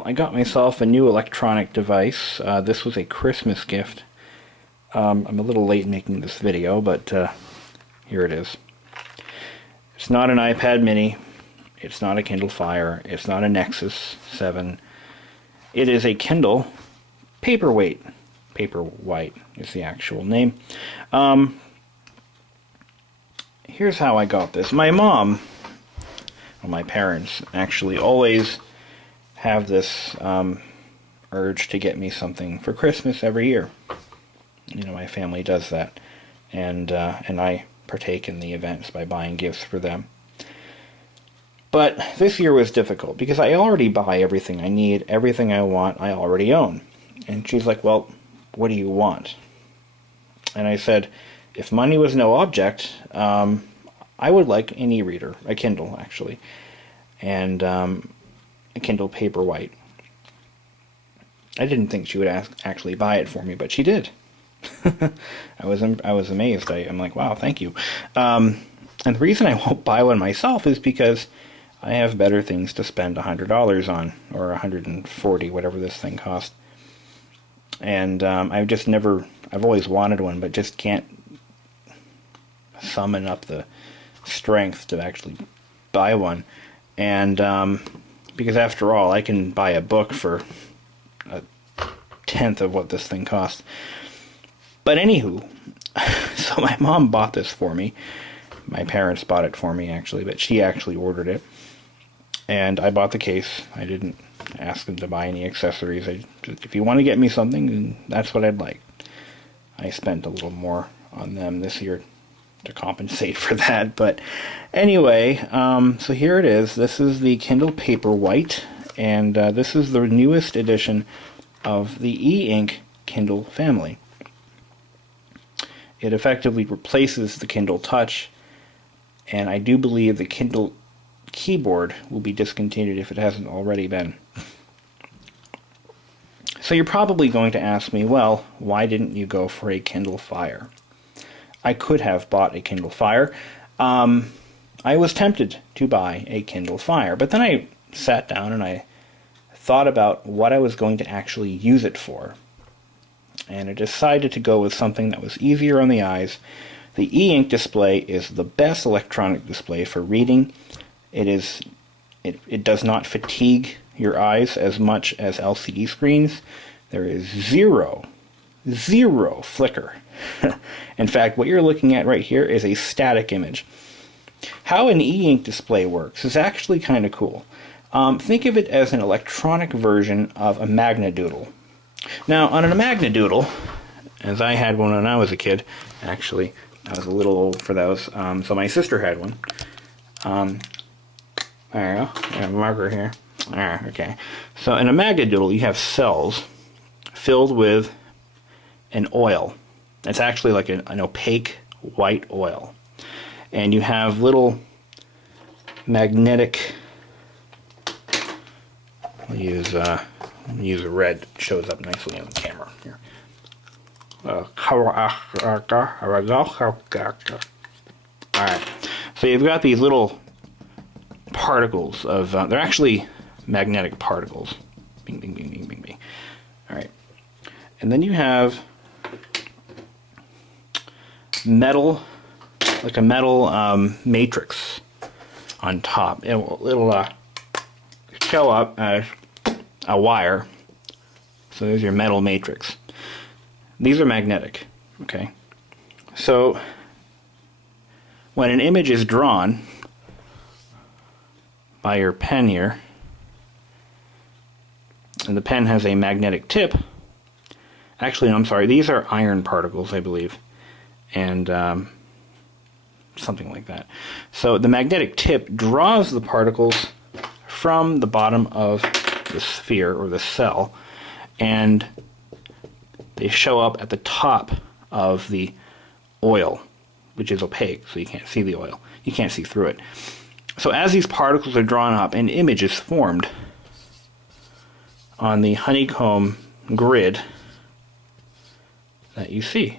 Well, I got myself a new electronic device. This was a Christmas gift. I'm a little late making this video, but here it is. It's not an iPad mini. It's not a Kindle Fire. It's not a Nexus 7. It is a Kindle Paperwhite. Paperwhite is the actual name. Here's how I got this. My mom, or my parents, actually always have this urge to get me something for Christmas every year. You know, my family does that, and I partake in the events by buying gifts for them. But this year was difficult because I already buy everything I need, everything I want, I already own. And she's like, well, what do you want? And I said, if money was no object, I would like an e-reader, a Kindle actually, and a Kindle Paperwhite. I didn't think she would actually buy it for me, but she did. I was amazed. I'm like, wow, thank you. And the reason I won't buy one myself is because I have better things to spend $100 on, or $140, whatever this thing cost. And I've always wanted one, but just can't summon up the strength to actually buy one. And because after all, I can buy a book for a tenth of what this thing costs. But anywho, so my mom bought this for me. My parents bought it for me, actually, but she actually ordered it. And I bought the case. I didn't ask them to buy any accessories. If you want to get me something, then that's what I'd like. I spent a little more on them this year to compensate for that. But anyway, so here it is. This is the Kindle Paperwhite, and this is the newest edition of the e-ink Kindle family. It effectively replaces the Kindle Touch, and I do believe the Kindle keyboard will be discontinued if it hasn't already been. So you're probably going to ask me, well, why didn't you go for a Kindle Fire? I could have bought a Kindle Fire. I was tempted to buy a Kindle Fire, but then I sat down and I thought about what I was going to actually use it for. And I decided to go with something that was easier on the eyes. The e-ink display is the best electronic display for reading. It does not fatigue your eyes as much as LCD screens. There is zero flicker. In fact, what you're looking at right here is a static image. How an e-ink display works is actually kind of cool. Think of it as an electronic version of a Magnadoodle. Now, on a Magnadoodle, as I had one when I was a kid, actually, I was a little old for those, so my sister had one. There you go. I have a marker here. Alright, okay. So in a Magnadoodle, you have cells filled with an oil. It's actually like an opaque white oil. And you have little magnetic... I'll use a red. It shows up nicely on the camera here. Alright, so you've got these little particles of, they're actually magnetic particles. Bing, bing, bing, bing, bing, bing. Alright, and then you have metal, like a metal matrix on top. It'll show up as a wire. So there's your metal matrix. These are magnetic, okay? So when an image is drawn by your pen here, and the pen has a magnetic tip, actually, no, I'm sorry, these are iron particles, I believe, and something like that. So the magnetic tip draws the particles from the bottom of the sphere or the cell, and they show up at the top of the oil, which is opaque, so you can't see the oil. You can't see through it. So as these particles are drawn up, an image is formed on the honeycomb grid that you see.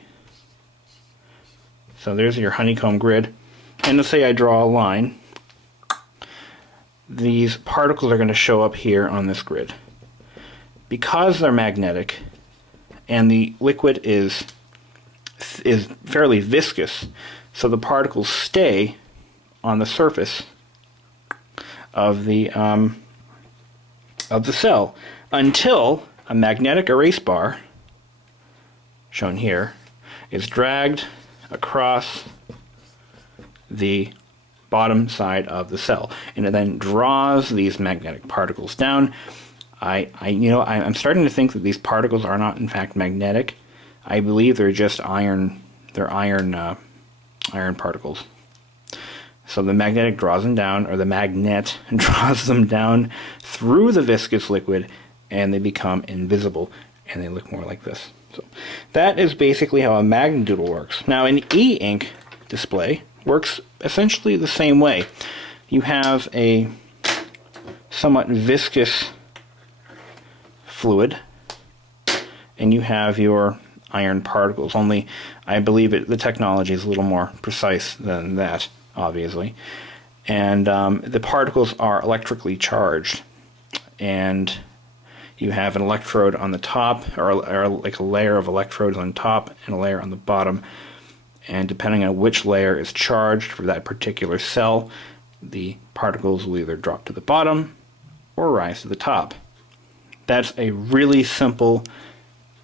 So there's your honeycomb grid, and let's say I draw a line. These particles are going to show up here on this grid. because they're magnetic and the liquid is fairly viscous, so the particles stay on the surface of the cell until a magnetic erase bar, shown here, is dragged across the bottom side of the cell, and it then draws these magnetic particles down. I'm starting to think that these particles are not in fact magnetic. I believe they're just iron. They're iron particles. So the magnetic draws them down, or the magnet draws them down through the viscous liquid, and they become invisible, and they look more like this. So that is basically how a Magnadoodle works. Now, an e-ink display works essentially the same way. You have a somewhat viscous fluid, and you have your iron particles, only I believe the technology is a little more precise than that, obviously. And the particles are electrically charged, and you have an electrode on the top, or like a layer of electrodes on top and a layer on the bottom, and depending on which layer is charged for that particular cell, the particles will either drop to the bottom or rise to the top. That's a really simple,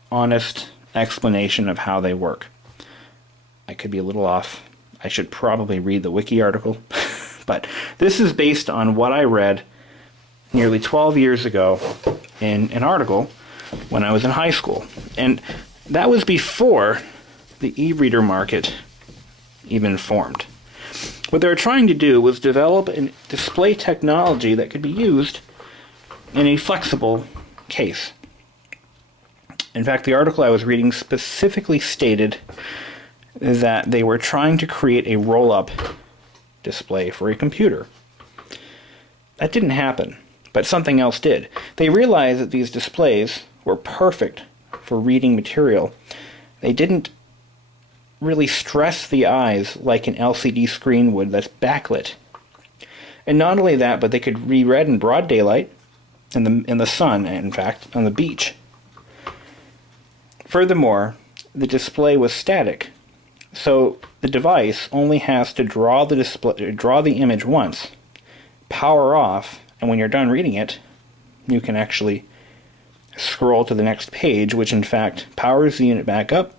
honest explanation of how they work. I could be a little off. I should probably read the wiki article, but this is based on what I read nearly 12 years ago in an article when I was in high school. And that was before the e-reader market even formed. What they were trying to do was develop a display technology that could be used in a flexible case. In fact, the article I was reading specifically stated that they were trying to create a roll-up display for a computer. That didn't happen, but something else did. They realized that these displays were perfect for reading material. They didn't really stress the eyes like an LCD screen would that's backlit. And not only that, but they could be read in broad daylight, in the sun, in fact, on the beach. Furthermore, the display was static, so the device only has to draw the image once, power off, and when you're done reading it, you can actually scroll to the next page, which in fact powers the unit back up,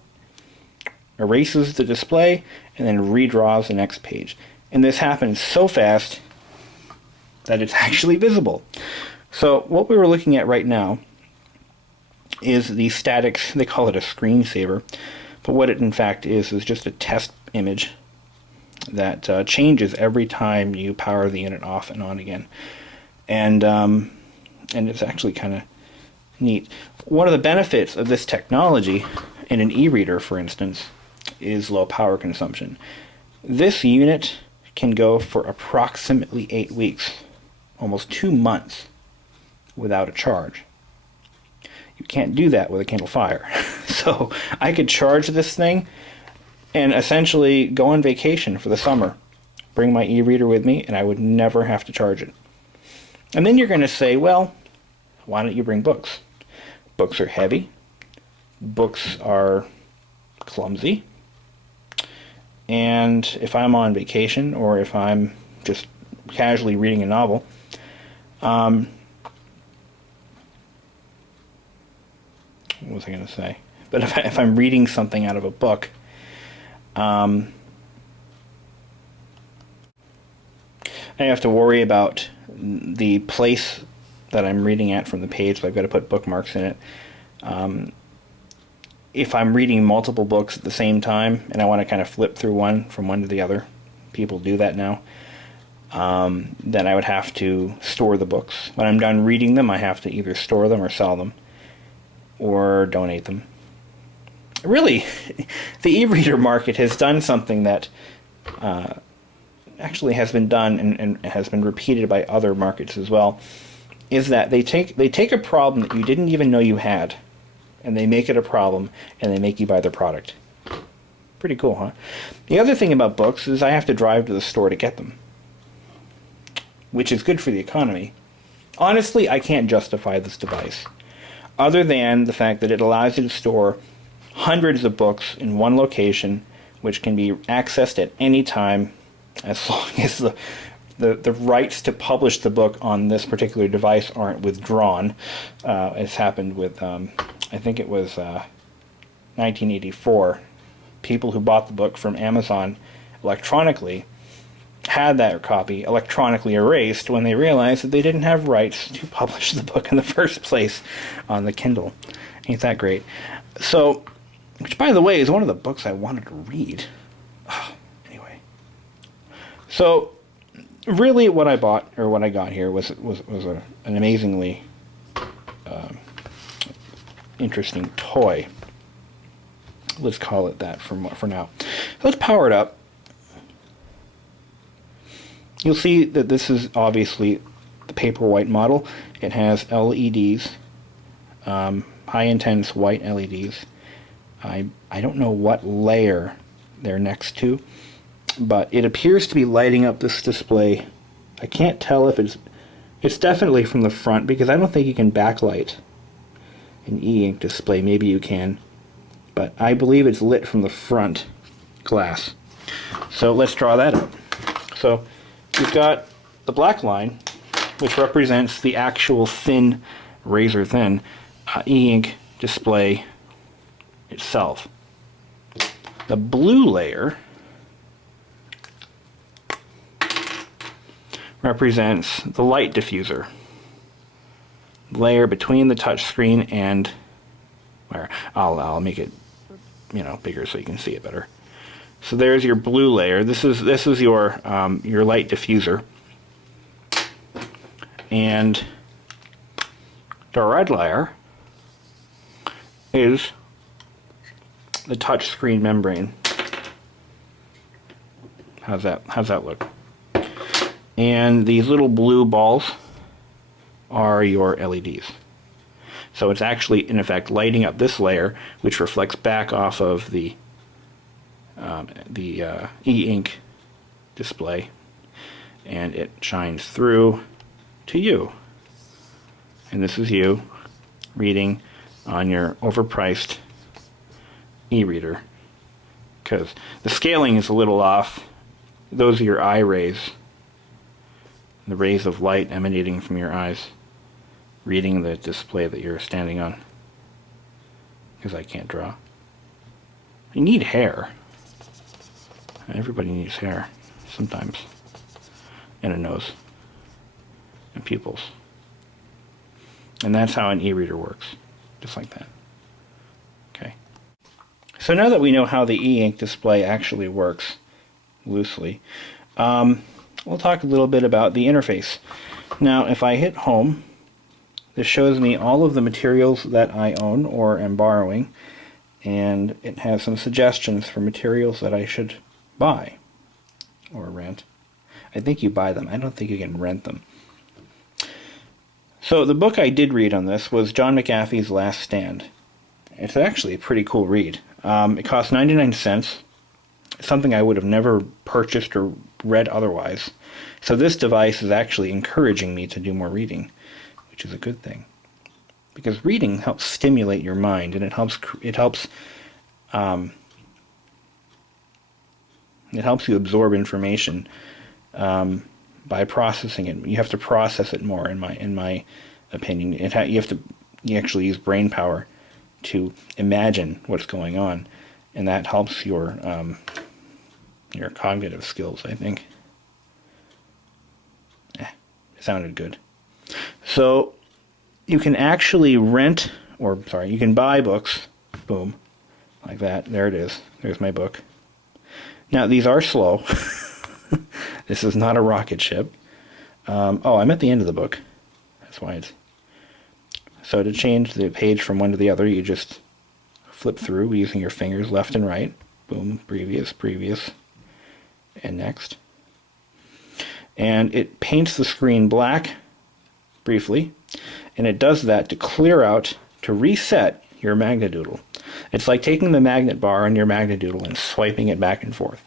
erases the display, and then redraws the next page. And this happens so fast that it's actually visible. So what we were looking at right now is the static, they call it a screensaver, but what it in fact is just a test image that changes every time you power the unit off and on again. And it's actually kind of neat. One of the benefits of this technology in an e-reader, for instance, is low power consumption. This unit can go for approximately 8 weeks, almost 2 months, without a charge. You can't do that with a Kindle Fire. So I could charge this thing and essentially go on vacation for the summer, bring my e-reader with me, and I would never have to charge it. And then you're going to say, well, why don't you bring books? Books are heavy. Books are clumsy. And if I'm on vacation or if I'm just casually reading a novel, what was I going to say? But if I'm reading something out of a book, I have to worry about the place that I'm reading at from the page, so I've got to put bookmarks in it. If I'm reading multiple books at the same time, and I want to kind of flip through one from one to the other, people do that now, then I would have to store the books. When I'm done reading them, I have to either store them or sell them, or donate them. Really, the e-reader market has done something that actually has been done and has been repeated by other markets as well, is that they take a problem that you didn't even know you had, and they make it a problem, and they make you buy their product. Pretty cool, huh? The other thing about books is I have to drive to the store to get them, which is good for the economy. Honestly, I can't justify this device. other than the fact that it allows you to store hundreds of books in one location, which can be accessed at any time, as long as the rights to publish the book on this particular device aren't withdrawn. It's happened with, I think it was 1984. People who bought the book from Amazon electronically had that copy electronically erased when they realized that they didn't have rights to publish the book in the first place on the Kindle. Ain't that great? So, which by the way is one of the books I wanted to read. Anyway. So, really what I bought, or what I got here, was an amazingly interesting toy. Let's call it that for now. Let's power it up. You'll see that this is obviously the Paperwhite model. It has LEDs, high intense white LEDs. I don't know what layer they're next to, but it appears to be lighting up this display. I can't tell if it's definitely from the front, because I don't think you can backlight an e-ink display. Maybe you can, but I believe it's lit from the front glass. So let's draw that up. So you've got the black line, which represents the actual thin, razor thin e-ink display itself. The blue layer represents the light diffuser, layer between the touch screen and where I'll make it, bigger so you can see it better. So there's your blue layer. This is your light diffuser, and the red layer is the touch screen membrane. How's that look? And these little blue balls are your LEDs. So it's actually, in effect, lighting up this layer, which reflects back off of the e-ink display, and it shines through to you. And this is you reading on your overpriced e-reader, because the scaling is a little off. Those are your eye rays, the rays of light emanating from your eyes, reading the display that you're standing on. Because I can't draw. You need hair. Everybody needs hair sometimes, and a nose, and pupils. And that's how an e-reader works, just like that. Okay. So now that we know how the e-ink display actually works, loosely, we'll talk a little bit about the interface. Now, if I hit home, this shows me all of the materials that I own or am borrowing, and it has some suggestions for materials that I should buy or rent. I think you buy them. I don't think you can rent them. So the book I did read on this was John McAfee's Last Stand. It's actually a pretty cool read. It cost 99 cents. Something I would have never purchased or read otherwise. So this device is actually encouraging me to do more reading, which is a good thing, because reading helps stimulate your mind, and it helps you absorb information by processing it. You have to process it more, in my opinion. You actually use brain power to imagine what's going on, and that helps your cognitive skills, I think. It sounded good. So you can actually you can buy books, boom, like that. There it is. There's my book. Now, these are slow. This is not a rocket ship. I'm at the end of the book. That's why it's... So to change the page from one to the other, you just flip through using your fingers left and right. Boom, previous, and next. And it paints the screen black, briefly, and it does that to clear out, to reset your Magnadoodle. It's like taking the magnet bar on your Magnadoodle and swiping it back and forth.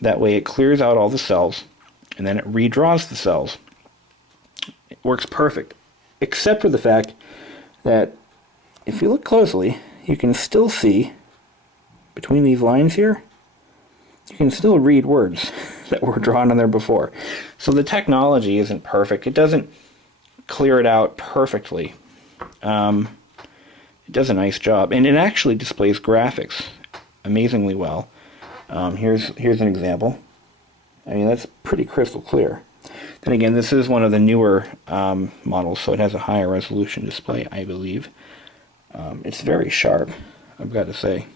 That way it clears out all the cells, and then it redraws the cells. It works perfect, except for the fact that if you look closely, you can still see between these lines here, you can still read words that were drawn on there before. So the technology isn't perfect. It doesn't clear it out perfectly. It does a nice job, and it actually displays graphics amazingly well. Here's an example. I mean, that's pretty crystal clear. Then again, this is one of the newer models, so it has a higher resolution display, I believe. It's very sharp, I've got to say.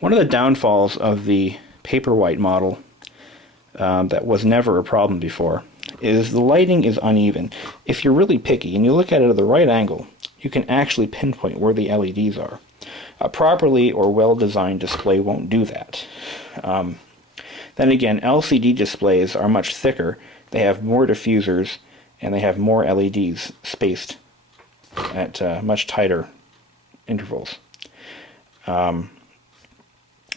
One of the downfalls of the Paperwhite model that was never a problem before is the lighting is uneven. If you're really picky and you look at it at the right angle, you can actually pinpoint where the LEDs are. A properly or well-designed display won't do that. Then again, LCD displays are much thicker, they have more diffusers, and they have more LEDs spaced at much tighter intervals.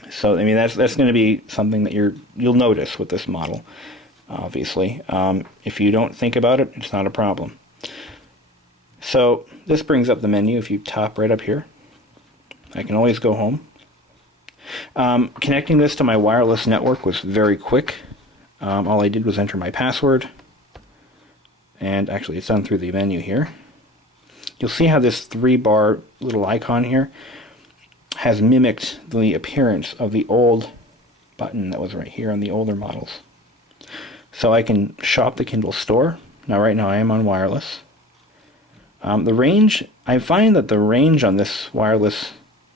So I mean that's going to be something that you'll notice with this model, obviously. If you don't think about it, it's not a problem. So this brings up the menu. If you tap right up here, I can always go home. Connecting this to my wireless network was very quick. All I did was enter my password, and actually it's done through the menu here. You'll see how this 3-bar little icon here has mimicked the appearance of the old button that was right here on the older models. So I can shop the Kindle store. Now right now I am on wireless. The range, I find that the range on this wireless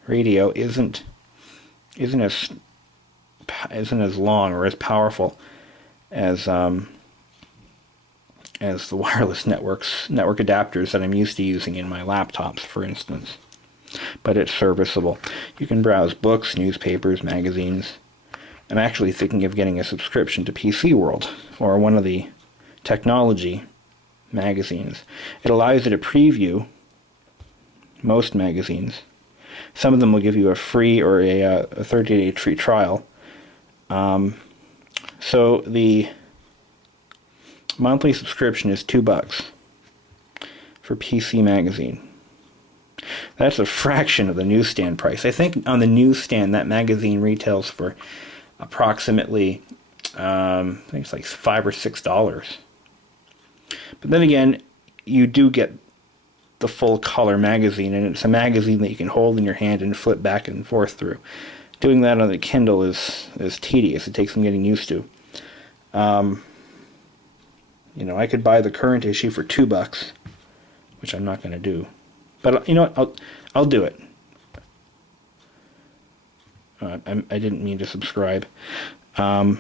radio isn't as long or as powerful as the wireless network adapters that I'm used to using in my laptops, for instance. But it's serviceable. You can browse books, newspapers, magazines. I'm actually thinking of getting a subscription to PC World, or one of the technology magazines. It allows you to preview most magazines. Some of them will give you a free or a 30-day free trial. So the monthly subscription is $2 for PC Magazine. That's a fraction of the newsstand price. I think on the newsstand that magazine retails for approximately, I think it's like $5 or $6. But then again, you do get the full color magazine, and it's a magazine that you can hold in your hand and flip back and forth through. Doing that on the Kindle is tedious. It takes some getting used to. You know, I could buy the current issue for $2, which I'm not going to do. But you know what? I'll do it. I didn't mean to subscribe. $2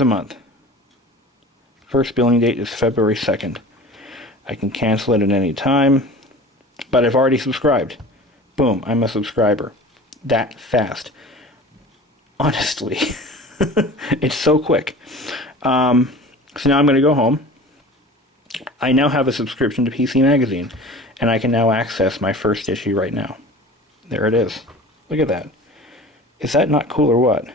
a month. First billing date is February 2nd. I can cancel it at any time, but I've already subscribed. Boom, I'm a subscriber. That fast. Honestly. It's so quick. So now I'm going to go home. I now have a subscription to PC Magazine, and I can now access my first issue right now. There it is. Look at that. Is that not cool or what?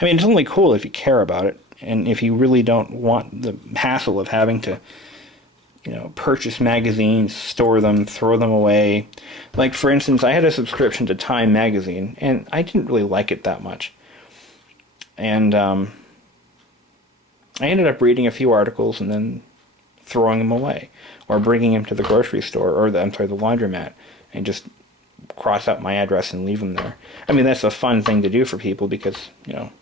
I mean, it's only cool if you care about it, and if you really don't want the hassle of having to, you know, purchase magazines, store them, throw them away. Like, for instance, I had a subscription to Time Magazine, and I didn't really like it that much. And I ended up reading a few articles and then throwing them away, or bringing them to the grocery store, or the laundromat, and just cross out my address and leave them there. I mean, that's a fun thing to do for people because, you know,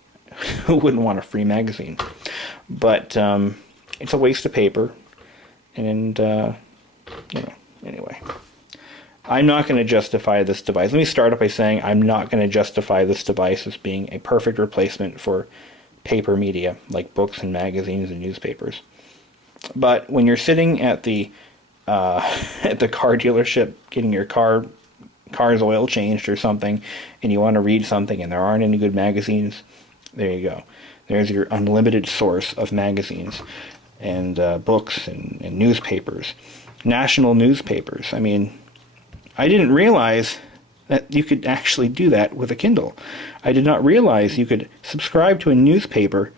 who wouldn't want a free magazine? But it's a waste of paper, and you know, anyway. I'm not going to justify this device. Let me start off by saying I'm not going to justify this device as being a perfect replacement for paper media, like books and magazines and newspapers. But when you're sitting at the at the car dealership getting your car's oil changed or something, and you want to read something and there aren't any good magazines, there you go. There's your unlimited source of magazines and books and newspapers. National newspapers. I mean, I didn't realize that you could actually do that with a Kindle. I did not realize you could subscribe to a newspaper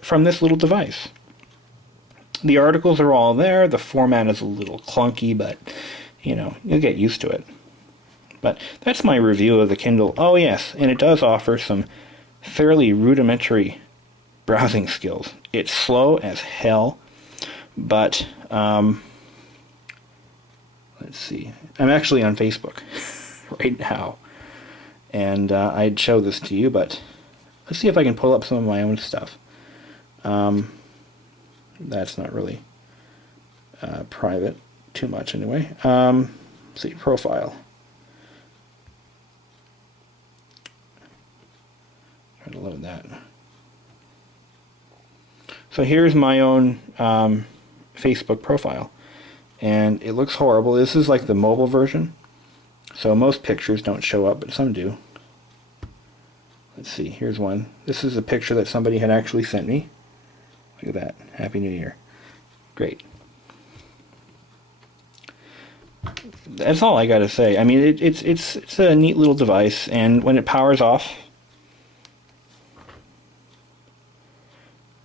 from this little device. The articles are all there. The format is a little clunky, but, you'll get used to it. But that's my review of the Kindle. Oh, yes, and it does offer some fairly rudimentary browsing skills. It's slow as hell, but, let's see. I'm actually on Facebook right now, and I'd show this to you, but let's see if I can pull up some of my own stuff. That's not really private too much anyway. Let's see, profile. Try to load that. So here's my own Facebook profile, and it looks horrible. This is like the mobile version, so most pictures don't show up, but some do. Let's see, here's one. This is a picture that somebody had actually sent me. Look at that. Happy New Year. Great. That's all I gotta say. I mean, it's a neat little device, and when it powers off,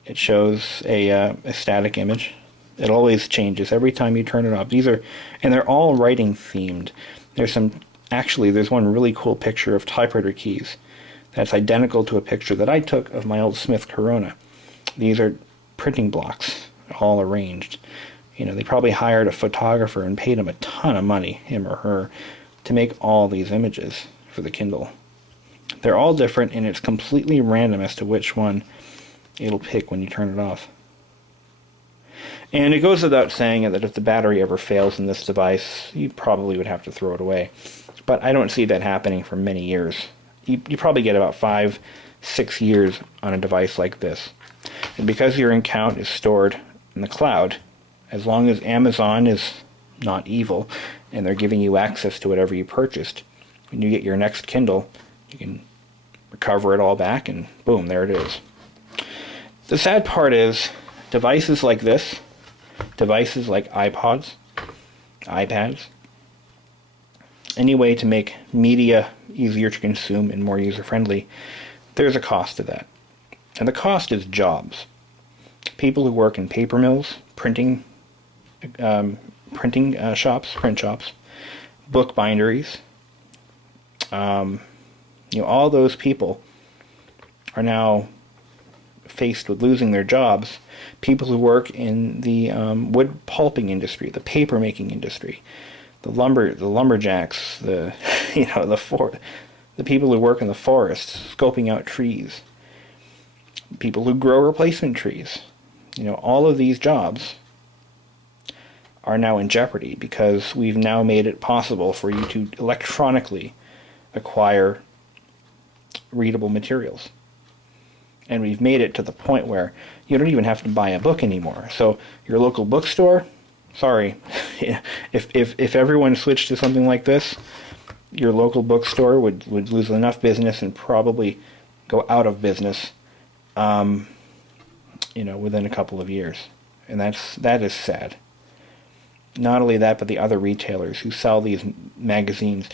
it shows a static image. It always changes every time you turn it off. And they're all writing themed. There's one really cool picture of typewriter keys that's identical to a picture that I took of my old Smith Corona. These are printing blocks, all arranged. They probably hired a photographer and paid him a ton of money, him or her, to make all these images for the Kindle. They're all different, and it's completely random as to which one it'll pick when you turn it off. And it goes without saying that if the battery ever fails in this device, you probably would have to throw it away. But I don't see that happening for many years. You probably get about 5-6 years on a device like this. And because your account is stored in the cloud, as long as Amazon is not evil and they're giving you access to whatever you purchased, when you get your next Kindle, you can recover it all back, and boom, there it is. The sad part is, devices like this, devices like iPods, iPads, any way to make media easier to consume and more user-friendly, there's a cost to that. And the cost is jobs. People who work in paper mills, printing shops, print shops, book binderies, all those people are now faced with losing their jobs. People who work in the wood pulping industry, the paper making industry, the lumberjacks, the people who work in the forests, scoping out trees, people who grow replacement trees. All of these jobs are now in jeopardy because we've now made it possible for you to electronically acquire readable materials. And we've made it to the point where you don't even have to buy a book anymore. So your local bookstore, sorry, if everyone switched to something like this, your local bookstore would lose enough business and probably go out of business, within a couple of years. And that is sad. Not only that, but the other retailers who sell these magazines,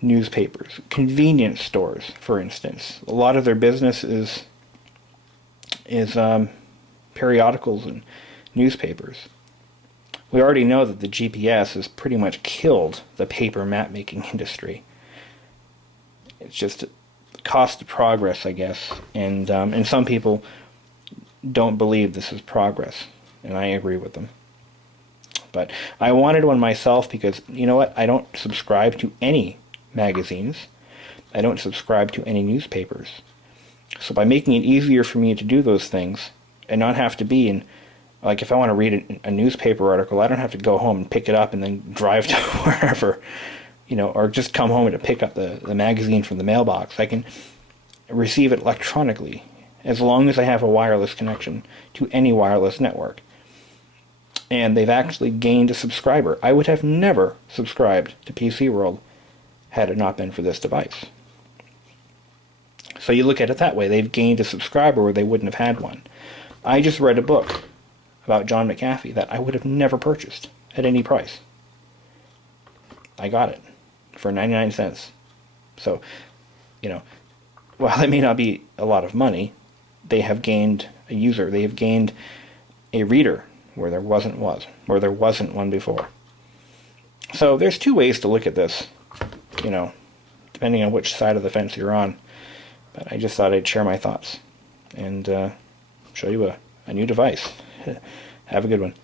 newspapers, convenience stores, for instance. A lot of their business is periodicals and newspapers. We already know that the GPS has pretty much killed the paper map making industry. It's just a cost of progress, I guess, and some people don't believe this is progress, and I agree with them. But I wanted one myself because, you know what, I don't subscribe to any magazines. I don't subscribe to any newspapers. So by making it easier for me to do those things and not have to be in, like if I want to read a newspaper article, I don't have to go home and pick it up and then drive to wherever, or just come home to pick up the magazine from the mailbox. I can receive it electronically as long as I have a wireless connection to any wireless network. And they've actually gained a subscriber. I would have never subscribed to PC World had it not been for this device. So you look at it that way. They've gained a subscriber where they wouldn't have had one. I just read a book about John McAfee that I would have never purchased at any price. I got it for 99 cents. So, while it may not be a lot of money, they have gained a user. They have gained a reader where there wasn't one before. So there's two ways to look at this, you know, depending on which side of the fence you're on. But I just thought I'd share my thoughts and show you a new device. Have a good one.